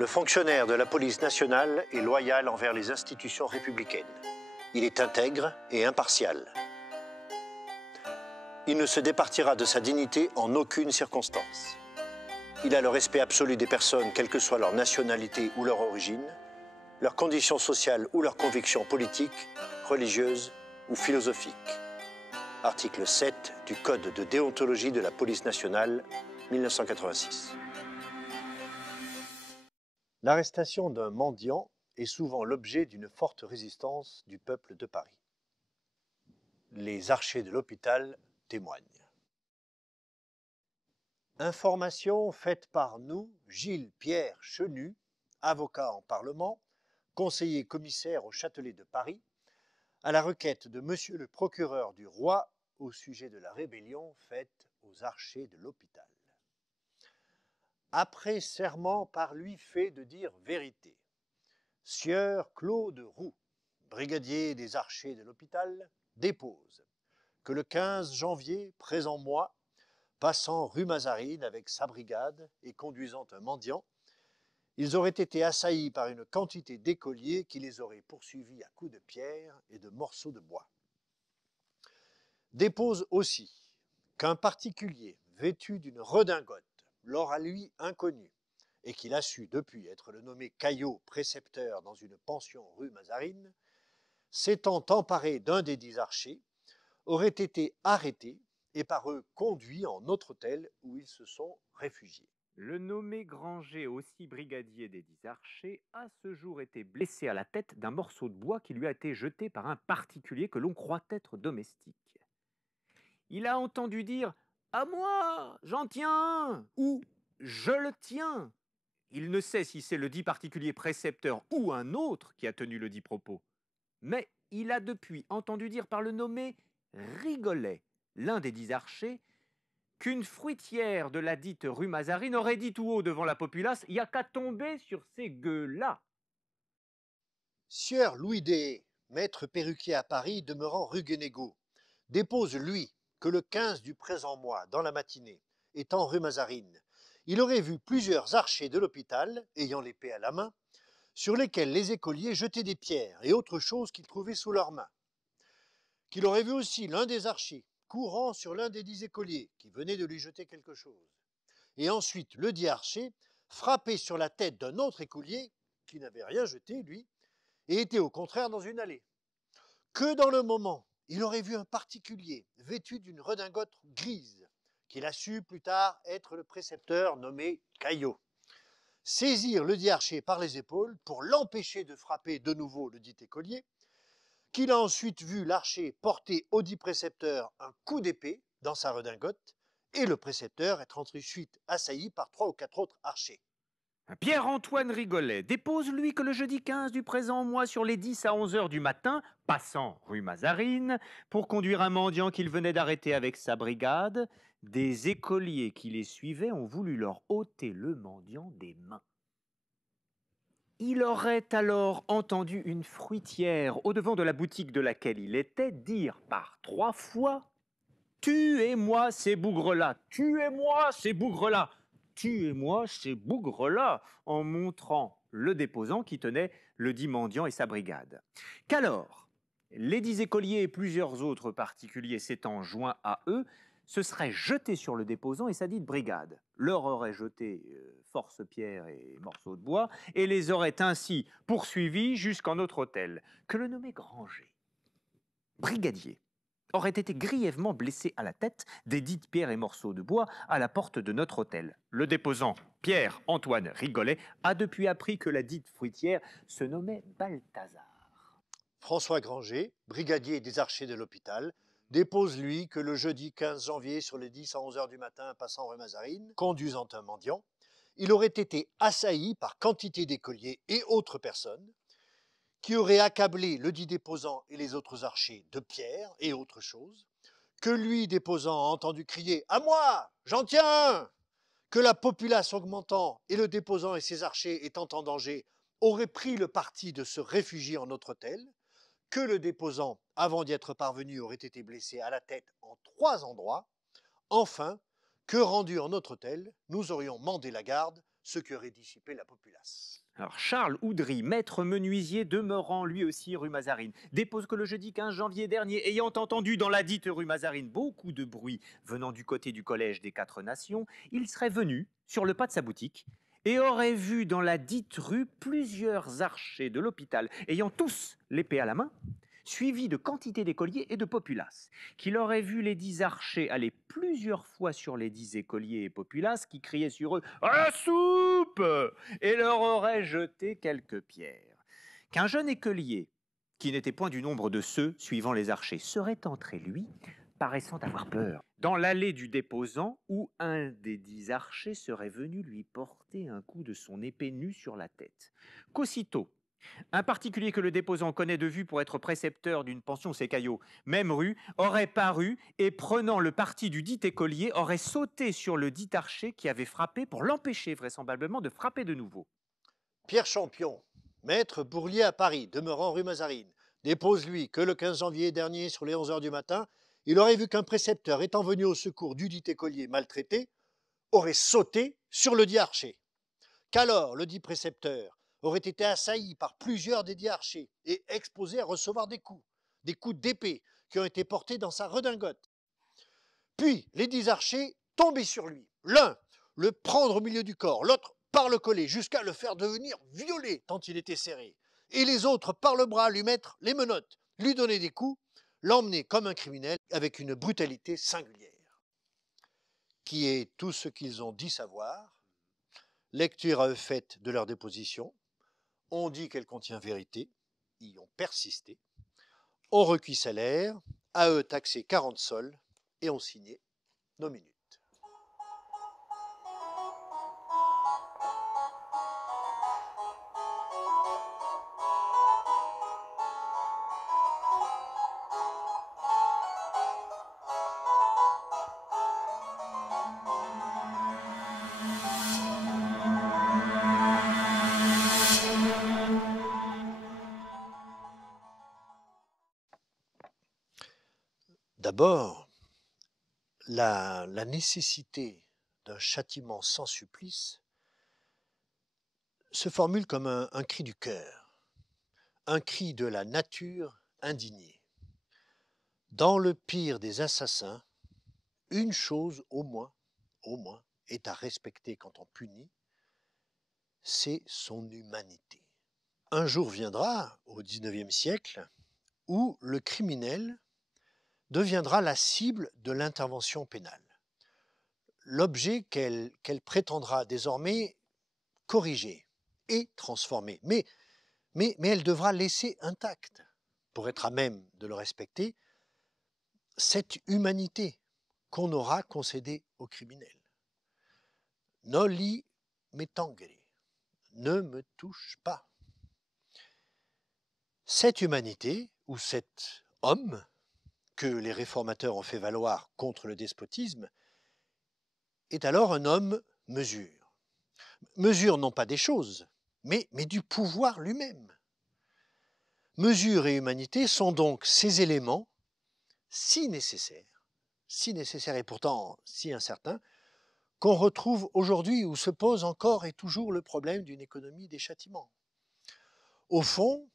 Le fonctionnaire de la police nationale est loyal envers les institutions républicaines. Il est intègre et impartial. Il ne se départira de sa dignité en aucune circonstance. Il a le respect absolu des personnes, quelle que soit leur nationalité ou leur origine, leur condition sociale ou leur conviction politique, religieuse ou philosophique. Article 7 du Code de déontologie de la police nationale, 1986. L'arrestation d'un mendiant est souvent l'objet d'une forte résistance du peuple de Paris. Les archers de l'hôpital témoignent. Information faite par nous, Gilles-Pierre Chenu, avocat en Parlement, conseiller commissaire au Châtelet de Paris, à la requête de Monsieur le procureur du roi au sujet de la rébellion faite aux archers de l'hôpital. Après serment par lui fait de dire vérité, sieur Claude Roux, brigadier des archers de l'hôpital, dépose que le 15 janvier, présent mois, passant rue Mazarine avec sa brigade et conduisant un mendiant, ils auraient été assaillis par une quantité d'écoliers qui les auraient poursuivis à coups de pierre et de morceaux de bois. Dépose aussi qu'un particulier vêtu d'une redingote, lors à lui inconnu, et qu'il a su depuis être le nommé Caillot, précepteur dans une pension rue Mazarine, s'étant emparé d'un des 10 archers, aurait été arrêté et par eux conduits en autre hôtel où ils se sont réfugiés. Le nommé Granger, aussi brigadier des 10 archers, a ce jour été blessé à la tête d'un morceau de bois qui lui a été jeté par un particulier que l'on croit être domestique. Il a entendu dire « À moi, j'en tiens !» ou « Je le tiens !» Il ne sait si c'est le dit particulier précepteur ou un autre qui a tenu le dit propos. Mais il a depuis entendu dire par le nommé Rigolet, l'un des 10 archers, qu'une fruitière de la dite rue Mazarine aurait dit tout haut devant la populace « Il n'y a qu'à tomber sur ces gueux-là !» Sieur Louis Des, maître perruquier à Paris, demeurant rue Guénégaud, dépose, lui, que le 15 du présent mois, dans la matinée, étant rue Mazarine, il aurait vu plusieurs archers de l'hôpital, ayant l'épée à la main, sur lesquels les écoliers jetaient des pierres et autres choses qu'ils trouvaient sous leurs mains. Qu'il aurait vu aussi l'un des archers courant sur l'un des 10 écoliers qui venait de lui jeter quelque chose. Et ensuite, le dit archer frappé sur la tête d'un autre écolier qui n'avait rien jeté, lui, et était au contraire dans une allée. Que dans le moment, il aurait vu un particulier vêtu d'une redingote grise, qu'il a su plus tard être le précepteur nommé Caillot, saisir le dit archer par les épaules pour l'empêcher de frapper de nouveau le dit écolier, qu'il a ensuite vu l'archer porter au dit précepteur un coup d'épée dans sa redingote, et le précepteur être ensuite assailli par 3 ou 4 autres archers. Pierre-Antoine Rigolet dépose, lui, que le jeudi 15 du présent mois, sur les 10 à 11 heures du matin, passant rue Mazarine, pour conduire un mendiant qu'il venait d'arrêter avec sa brigade, des écoliers qui les suivaient ont voulu leur ôter le mendiant des mains. Il aurait alors entendu une fruitière au-devant de la boutique de laquelle il était dire par 3 fois « Tuez-moi ces bougres-là, tuez-moi ces bougres-là !» Tuez-moi ces bougres-là, en montrant le déposant qui tenait le dit mendiant et sa brigade. Qu'alors, les 10 écoliers et plusieurs autres particuliers s'étant joints à eux, se seraient jetés sur le déposant et sa dite brigade, leur auraient jeté force-pierre et morceaux de bois, et les auraient ainsi poursuivis jusqu'en notre hôtel, que le nommé Granger, brigadier, aurait été grièvement blessé à la tête des dites pierres et morceaux de bois à la porte de notre hôtel. Le déposant, Pierre-Antoine Rigolet, a depuis appris que la dite fruitière se nommait Balthazar. François Granger, brigadier des archers de l'hôpital, dépose, lui, que le jeudi 15 janvier, sur les 10 à 11 heures du matin, passant rue Mazarine, conduisant un mendiant, il aurait été assailli par quantité d'écoliers et autres personnes, qui aurait accablé le dit déposant et les autres archers de pierres et autres choses, que lui, déposant, a entendu crier « À moi, j'en tiens !» que la populace augmentant et le déposant et ses archers étant en danger, auraient pris le parti de se réfugier en notre hôtel, que le déposant, avant d'y être parvenu, aurait été blessé à la tête en 3 endroits, enfin, que rendu en notre hôtel, nous aurions mandé la garde, ce qui aurait dissipé la populace. Alors Charles Oudry, maître menuisier demeurant lui aussi rue Mazarine, dépose que le jeudi 15 janvier dernier, ayant entendu dans la dite rue Mazarine beaucoup de bruit venant du côté du collège des Quatre Nations, il serait venu sur le pas de sa boutique et aurait vu dans la dite rue plusieurs archers de l'hôpital, ayant tous l'épée à la main, suivis de quantité d'écoliers et de populaces, qu'il aurait vu les 10 archers aller plusieurs fois sur les 10 écoliers et populaces qui criaient sur eux « À la soupe !» et leur aurait jeté quelques pierres. Qu'un jeune écolier, qui n'était point du nombre de ceux suivant les archers, serait entré, lui, paraissant avoir peur, dans l'allée du déposant, où un des 10 archers serait venu lui porter un coup de son épée nue sur la tête. Qu'aussitôt, un particulier que le déposant connaît de vue pour être précepteur d'une pension Sécaillot, même rue, aurait paru et, prenant le parti du dit écolier, aurait sauté sur le dit archer qui avait frappé pour l'empêcher vraisemblablement de frapper de nouveau. Pierre Champion, maître bourlier à Paris, demeurant rue Mazarine, dépose lui que le 15 janvier dernier, sur les 11 heures du matin, il aurait vu qu'un précepteur étant venu au secours du dit écolier maltraité, aurait sauté sur le dit archer. Qu'alors le dit précepteur aurait été assailli par plusieurs des dits archers et exposé à recevoir des coups d'épée qui ont été portés dans sa redingote. Puis les 10 archers tombaient sur lui, l'un le prendre au milieu du corps, l'autre par le collet jusqu'à le faire devenir violet tant il était serré, et les autres par le bras lui mettre les menottes, lui donner des coups, l'emmener comme un criminel avec une brutalité singulière. Qui est tout ce qu'ils ont dit savoir, lecture faite de leur déposition, on dit qu'elle contient vérité, y ont persisté, on recuit salaire, à eux taxé 40 sols, et on signait nos minutes. D'abord, la nécessité d'un châtiment sans supplice se formule comme un cri du cœur, un cri de la nature indignée. Dans le pire des assassins, une chose au moins, est à respecter quand on punit, c'est son humanité. Un jour viendra, au XIXe siècle, où le criminel deviendra la cible de l'intervention pénale, l'objet qu'elle prétendra désormais corriger et transformer. Mais elle devra laisser intacte, pour être à même de le respecter, cette humanité qu'on aura concédée au criminel. Noli me tangere, ne me touche pas. Cette humanité, ou cet homme que les réformateurs ont fait valoir contre le despotisme, est alors un homme mesure. Mesure non pas des choses, mais du pouvoir lui-même. Mesure et humanité sont donc ces éléments si nécessaires et pourtant si incertains, qu'on retrouve aujourd'hui où se pose encore et toujours le problème d'une économie des châtiments. Au fond,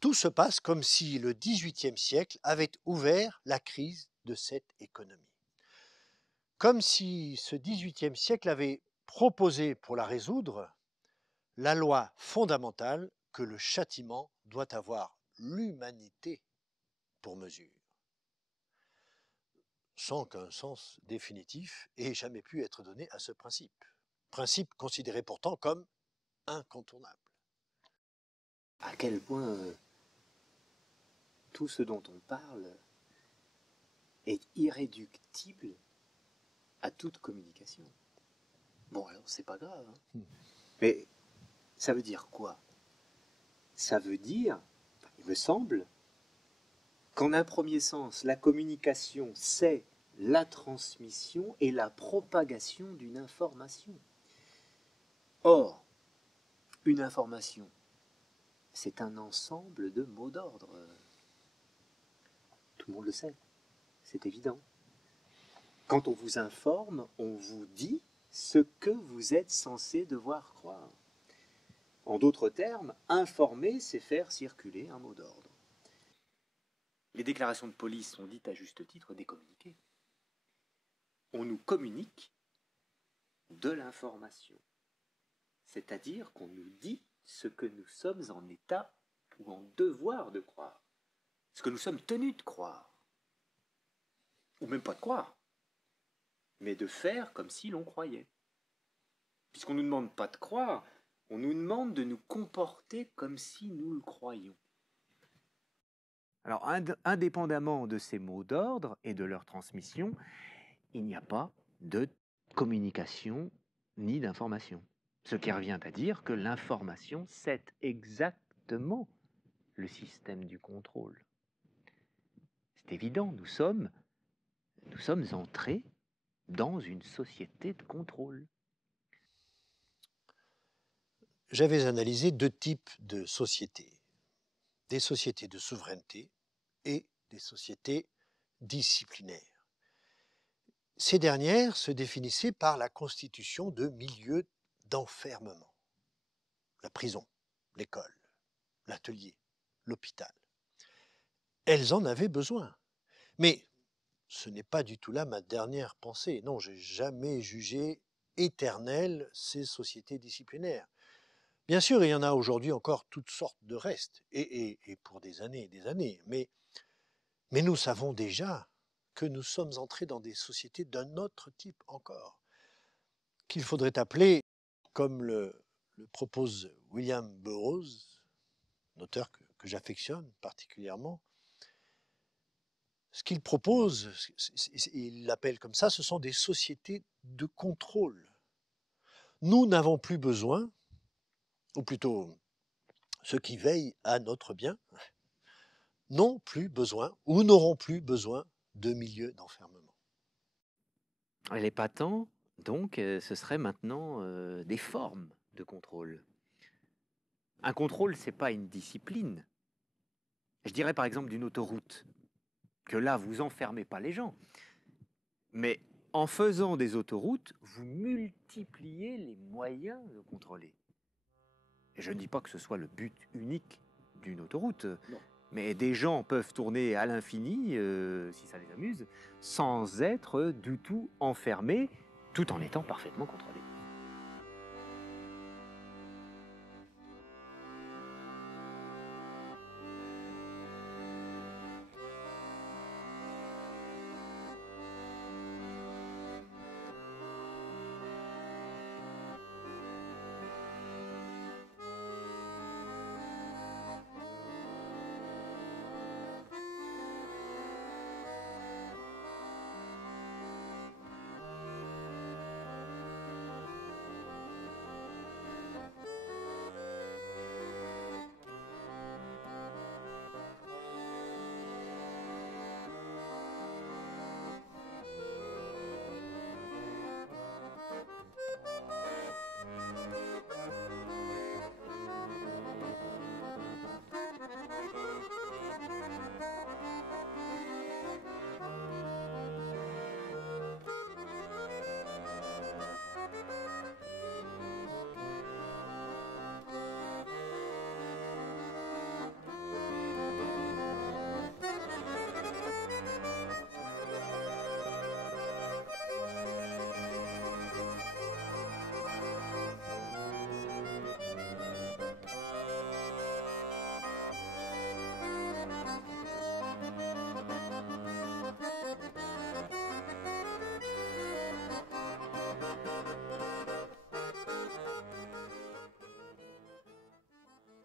tout se passe comme si le XVIIIe siècle avait ouvert la crise de cette économie. Comme si ce XVIIIe siècle avait proposé pour la résoudre la loi fondamentale que le châtiment doit avoir l'humanité pour mesure, sans qu'un sens définitif ait jamais pu être donné à ce principe considéré pourtant comme incontournable. À quel point tout ce dont on parle est irréductible à toute communication. Bon, alors c'est pas grave, hein. Mais ça veut dire quoi? Ça veut dire, il me semble, qu'en un premier sens, la communication, c'est la transmission et la propagation d'une information. Or, une information, c'est un ensemble de mots d'ordre. Tout le monde le sait, c'est évident. Quand on vous informe, on vous dit ce que vous êtes censé devoir croire. En d'autres termes, informer, c'est faire circuler un mot d'ordre. Les déclarations de police sont dites à juste titre des communiqués. On nous communique de l'information, c'est-à-dire qu'on nous dit ce que nous sommes en état ou en devoir de croire, ce que nous sommes tenus de croire, ou même pas de croire, mais de faire comme si l'on croyait. Puisqu'on ne nous demande pas de croire, on nous demande de nous comporter comme si nous le croyions. Alors, indépendamment de ces mots d'ordre et de leur transmission, il n'y a pas de communication ni d'information. Ce qui revient à dire que l'information, c'est exactement le système du contrôle. C'est évident, nous sommes entrés dans une société de contrôle. J'avais analysé deux types de sociétés. Des sociétés de souveraineté et des sociétés disciplinaires. Ces dernières se définissaient par la constitution de milieux d'enfermement. La prison, l'école, l'atelier, l'hôpital. Elles en avaient besoin. Mais ce n'est pas du tout là ma dernière pensée. Non, je n'ai jamais jugé éternelles ces sociétés disciplinaires. Bien sûr, il y en a aujourd'hui encore toutes sortes de restes, et pour des années et des années. Mais nous savons déjà que nous sommes entrés dans des sociétés d'un autre type encore, qu'il faudrait appeler, comme le propose William Burroughs, un auteur que j'affectionne particulièrement. Ce qu'il propose, il l'appelle comme ça, ce sont des sociétés de contrôle. Nous n'avons plus besoin, ou plutôt ceux qui veillent à notre bien, n'ont plus besoin ou n'auront plus besoin de milieux d'enfermement. Il n'est pas temps, donc, ce serait maintenant des formes de contrôle. Un contrôle, ce n'est pas une discipline. Je dirais par exemple d'une autoroute, que là, vous enfermez pas les gens. Mais en faisant des autoroutes, vous multipliez les moyens de contrôler. Et je ne dis pas que ce soit le but unique d'une autoroute, non. Mais des gens peuvent tourner à l'infini, si ça les amuse, sans être du tout enfermés, tout en étant parfaitement contrôlés.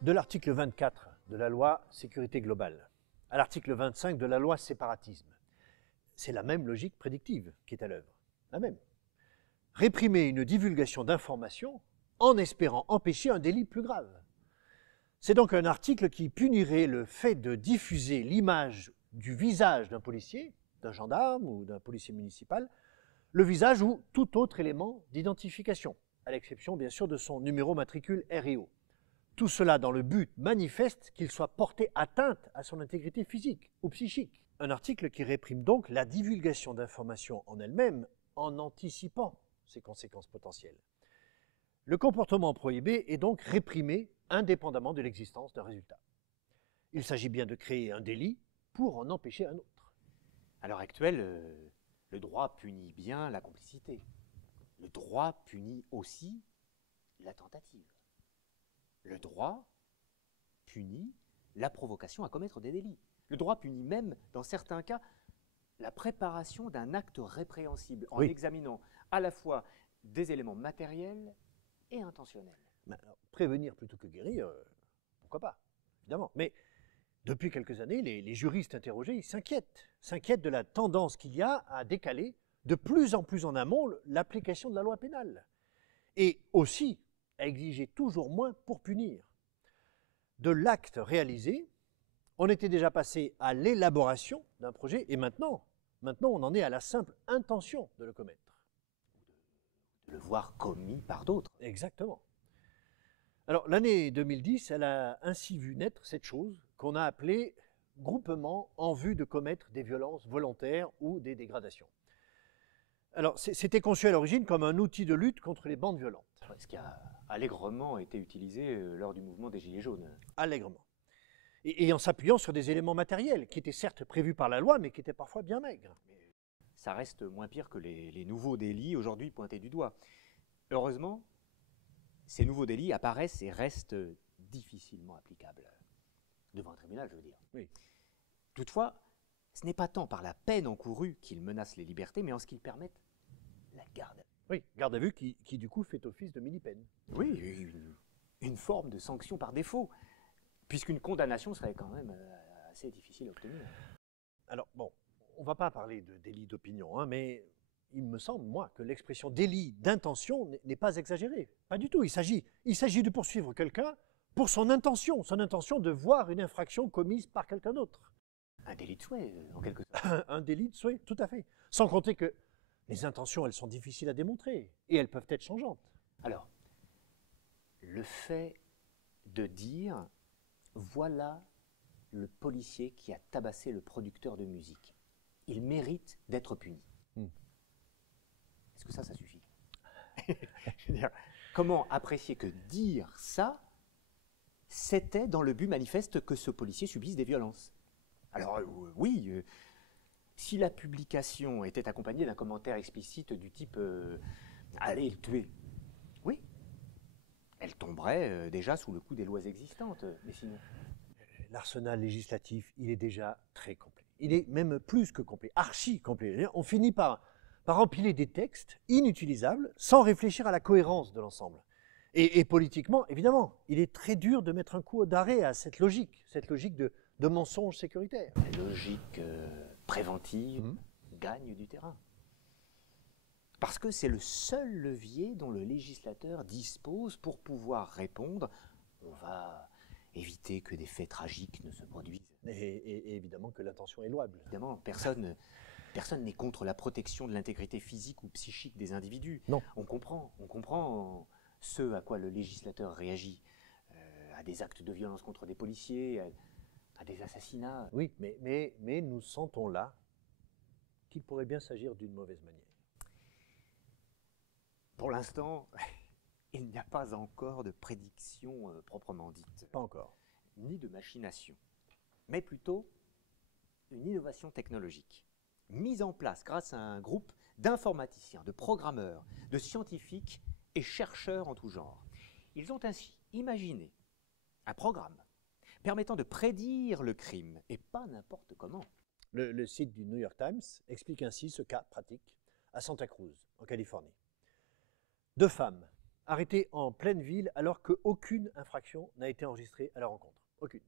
De l'article 24 de la loi sécurité globale à l'article 25 de la loi séparatisme, c'est la même logique prédictive qui est à l'œuvre, la même. Réprimer une divulgation d'informations en espérant empêcher un délit plus grave. C'est donc un article qui punirait le fait de diffuser l'image du visage d'un policier, d'un gendarme ou d'un policier municipal, le visage ou tout autre élément d'identification, à l'exception bien sûr de son numéro matricule RIO. Tout cela dans le but manifeste qu'il soit porté atteinte à son intégrité physique ou psychique. Un article qui réprime donc la divulgation d'informations en elle-même en anticipant ses conséquences potentielles. Le comportement prohibé est donc réprimé indépendamment de l'existence d'un résultat. Il s'agit bien de créer un délit pour en empêcher un autre. À l'heure actuelle, le droit punit bien la complicité. Le droit punit aussi la tentative. Le droit punit la provocation à commettre des délits. Le droit punit même, dans certains cas, la préparation d'un acte répréhensible en examinant à la fois des éléments matériels et intentionnels. Alors, prévenir plutôt que guérir, pourquoi pas, évidemment. Mais depuis quelques années, les juristes interrogés ils s'inquiètent de la tendance qu'il y a à décaler de plus en plus en amont l'application de la loi pénale. Et aussi à exiger toujours moins pour punir. De l'acte réalisé, on était déjà passé à l'élaboration d'un projet et maintenant on en est à la simple intention de le commettre. De le voir commis par d'autres. Exactement. Alors l'année 2010, elle a ainsi vu naître cette chose qu'on a appelée groupement en vue de commettre des violences volontaires ou des dégradations. Alors c'était conçu à l'origine comme un outil de lutte contre les bandes violentes. Ce qui a allègrement été utilisé lors du mouvement des Gilets jaunes. Allègrement. Et en s'appuyant sur des éléments matériels qui étaient certes prévus par la loi, mais qui étaient parfois bien maigres. Ça reste moins pire que les nouveaux délits aujourd'hui pointés du doigt. Heureusement, ces nouveaux délits apparaissent et restent difficilement applicables. Devant un tribunal, je veux dire. Oui. Toutefois, ce n'est pas tant par la peine encourue qu'ils menacent les libertés, mais en ce qu'ils permettent la garde à vue. Oui, garde à vue qui du coup fait office de mini-peine. Oui, une forme de sanction par défaut, puisqu'une condamnation serait quand même assez difficile à obtenir. Alors bon, on ne va pas parler de délit d'opinion, mais il me semble, moi, que l'expression délit d'intention n'est pas exagérée. Pas du tout. Il s'agit de poursuivre quelqu'un pour son intention de voir une infraction commise par quelqu'un d'autre. Un délit de souhait, en quelque sorte. Un délit de souhait, tout à fait. Sans compter que les intentions, elles sont difficiles à démontrer et elles peuvent être changeantes. Alors, le fait de dire « voilà le policier qui a tabassé le producteur de musique, il mérite d'être puni ». Est-ce que ça suffit? Je veux dire, comment apprécier que dire ça, c'était dans le but manifeste que ce policier subisse des violences? Alors oui, si la publication était accompagnée d'un commentaire explicite du type « allez le tuer », oui, elle tomberait déjà sous le coup des lois existantes, mais sinon... L'arsenal législatif, il est déjà très complet. Il est même plus que complet, archi complet. On finit par empiler des textes inutilisables sans réfléchir à la cohérence de l'ensemble. Et politiquement, évidemment, il est très dur de mettre un coup d'arrêt à cette logique de mensonge sécuritaire. La logique préventive gagne du terrain. Parce que c'est le seul levier dont le législateur dispose pour pouvoir répondre. On va éviter que des faits tragiques ne se produisent. Et évidemment que l'intention est louable. Évidemment, personne n'est contre la protection de l'intégrité physique ou psychique des individus. Non. On comprend ce à quoi le législateur réagit, à des actes de violence contre des policiers, à des assassinats. Oui, mais nous sentons là qu'il pourrait bien s'agir d'une mauvaise manière. Pour l'instant, il n'y a pas encore de prédiction proprement dite. Pas encore. Ni de machination, mais plutôt une innovation technologique, mise en place grâce à un groupe d'informaticiens, de programmeurs, de scientifiques et chercheurs en tout genre. Ils ont ainsi imaginé un programme permettant de prédire le crime, et pas n'importe comment. Le site du New York Times explique ainsi ce cas pratique à Santa Cruz, en Californie. 2 femmes arrêtées en pleine ville alors qu'aucune infraction n'a été enregistrée à leur encontre. Aucune.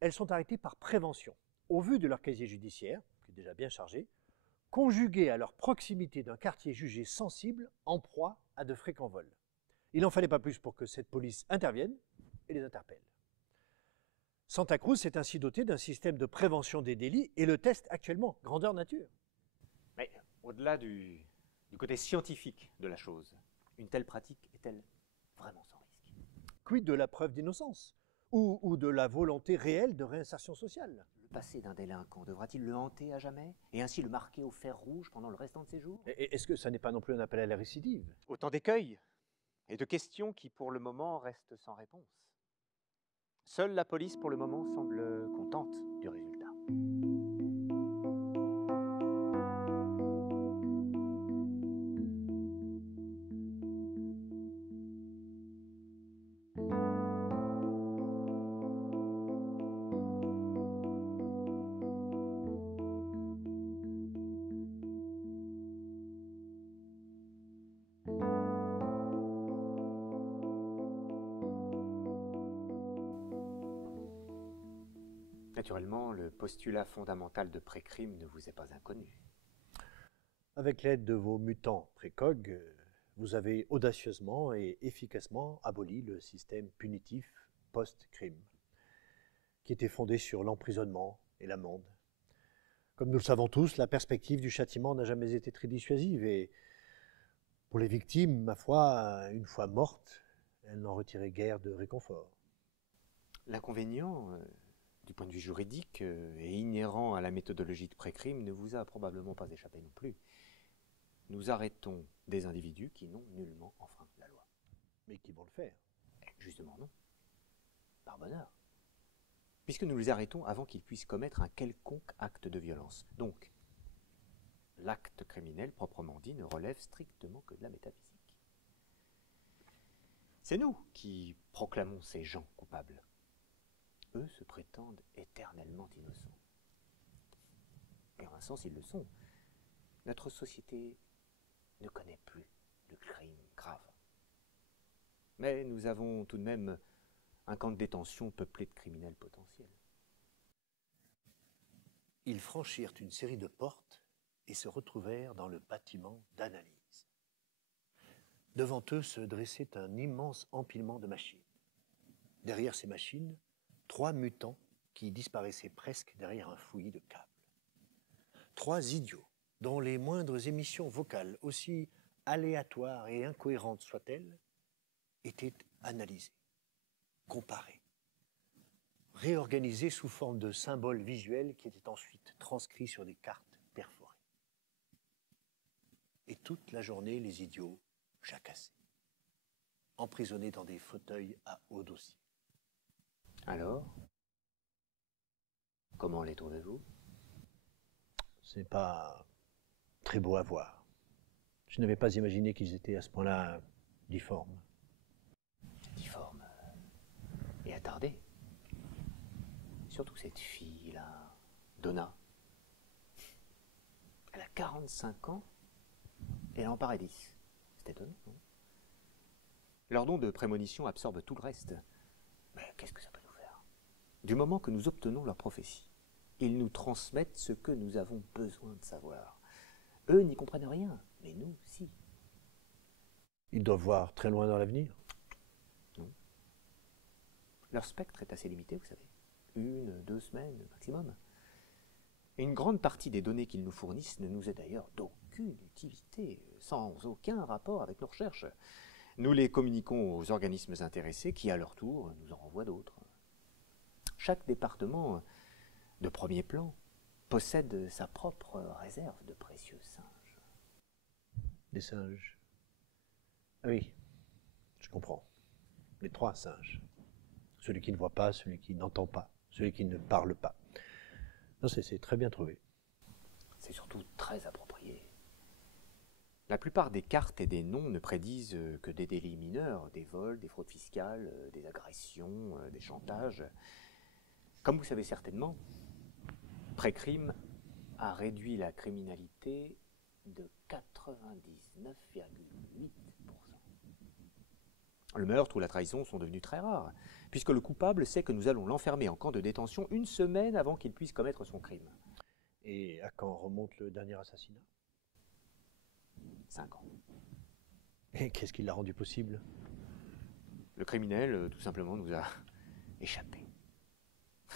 Elles sont arrêtées par prévention, au vu de leur casier judiciaire, qui est déjà bien chargé, conjugué à leur proximité d'un quartier jugé sensible en proie à de fréquents vols. Il n'en fallait pas plus pour que cette police intervienne et les interpelle. Santa Cruz s'est ainsi doté d'un système de prévention des délits et le teste actuellement, grandeur nature. Mais au-delà du côté scientifique de la chose, une telle pratique est-elle vraiment sans risque? Quid de la preuve d'innocence ou de la volonté réelle de réinsertion sociale? Le passé d'un délinquant devra-t-il le hanter à jamais et ainsi le marquer au fer rouge pendant le restant de ses jours? Est-ce que ça n'est pas non plus un appel à la récidive? Autant d'écueils et de questions qui, pour le moment, restent sans réponse. Seule la police, pour le moment, semble contente du résultat. Naturellement, le postulat fondamental de pré-crime ne vous est pas inconnu. Avec l'aide de vos mutants précog, vous avez audacieusement et efficacement aboli le système punitif post-crime, qui était fondé sur l'emprisonnement et l'amende. Comme nous le savons tous, la perspective du châtiment n'a jamais été très dissuasive et pour les victimes, ma foi, une fois mortes, elles n'en retiraient guère de réconfort. L'inconvénient, du point de vue juridique et inhérent à la méthodologie de pré-crime, ne vous a probablement pas échappé non plus. Nous arrêtons des individus qui n'ont nullement enfreint la loi. Mais qui vont le faire? Justement non, par bonheur. Puisque nous les arrêtons avant qu'ils puissent commettre un quelconque acte de violence. Donc, l'acte criminel proprement dit ne relève strictement que de la métaphysique. C'est nous qui proclamons ces gens coupables. Eux se prétendent éternellement innocents. Et en un sens, ils le sont. Notre société ne connaît plus de crimes graves. Mais nous avons tout de même un camp de détention peuplé de criminels potentiels. Ils franchirent une série de portes et se retrouvèrent dans le bâtiment d'analyse. Devant eux se dressait un immense empilement de machines. Derrière ces machines, 3 mutants qui disparaissaient presque derrière un fouillis de câbles. 3 idiots dont les moindres émissions vocales, aussi aléatoires et incohérentes soient-elles, étaient analysées, comparées, réorganisées sous forme de symboles visuels qui étaient ensuite transcrits sur des cartes perforées. Et toute la journée, les idiots jacassaient, emprisonnés dans des fauteuils à haut dossier. Alors, comment les trouvez-vous? Ce n'est pas très beau à voir. Je n'avais pas imaginé qu'ils étaient à ce point-là difformes. Difformes et attardés. Surtout cette fille-là, Donna. Elle a 45 ans et elle en paraît 10. C'est étonnant, non? Leur don de prémonition absorbe tout le reste. Mais qu'est-ce que ça peut nous faire? Du moment que nous obtenons leur prophétie, ils nous transmettent ce que nous avons besoin de savoir. Eux n'y comprennent rien, mais nous, si. Ils doivent voir très loin dans l'avenir. Non. Leur spectre est assez limité, vous savez. 1, 2 semaines maximum. Et une grande partie des données qu'ils nous fournissent ne nous est d'ailleurs d'aucune utilité, sans aucun rapport avec nos recherches. Nous les communiquons aux organismes intéressés qui, à leur tour, nous en renvoient d'autres. Chaque département de premier plan possède sa propre réserve de précieux singes. Des singes. Ah oui, je comprends. Les 3 singes. Celui qui ne voit pas, celui qui n'entend pas, celui qui ne parle pas. Non, c'est très bien trouvé. C'est surtout très approprié. La plupart des cartes et des noms ne prédisent que des délits mineurs, des vols, des fraudes fiscales, des agressions, des chantages. Comme vous savez certainement, pré-crime a réduit la criminalité de 99,8%. Le meurtre ou la trahison sont devenus très rares, puisque le coupable sait que nous allons l'enfermer en camp de détention 1 semaine avant qu'il puisse commettre son crime. Et à quand remonte le dernier assassinat? 5 ans. Et qu'est-ce qui l'a rendu possible? Le criminel, tout simplement, nous a échappé.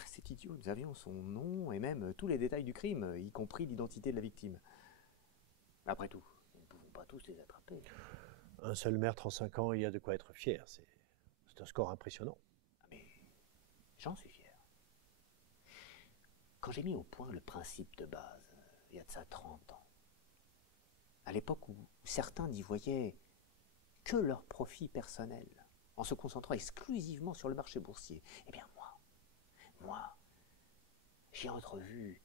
C'est idiot, nous avions son nom et même tous les détails du crime, y compris l'identité de la victime. Après tout, nous ne pouvons pas tous les attraper. Un seul meurtre en 5 ans, il y a de quoi être fier. C'est un score impressionnant. Mais j'en suis fier. Quand j'ai mis au point le principe de base, il y a de ça 30 ans, à l'époque où certains n'y voyaient que leur profit personnel, en se concentrant exclusivement sur le marché boursier, eh bien moi, j'ai entrevu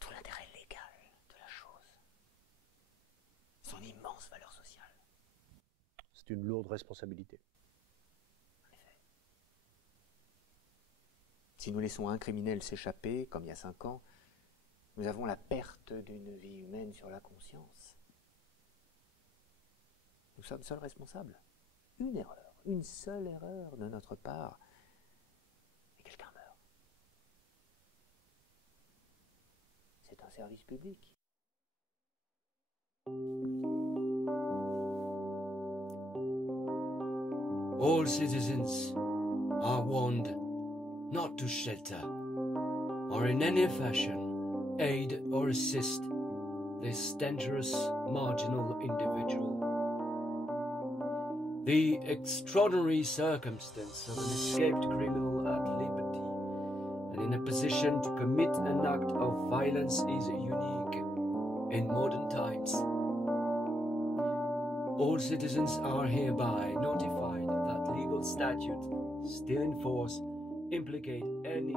tout l'intérêt légal de la chose, son immense valeur sociale. C'est une lourde responsabilité. En effet. Si nous laissons un criminel s'échapper, comme il y a 5 ans, nous avons la perte d'une vie humaine sur la conscience. Nous sommes seuls responsables. Une erreur, une seule erreur de notre part, et quelqu'un meurt. C'est un service public. All citizens are warned not to shelter or in any fashion aid or assist this dangerous marginal individual. The extraordinary circumstance of an escaped criminal at liberty and in a position to commit an act of violence is unique in modern times. All citizens are hereby notified that legal statutes still in force implicate any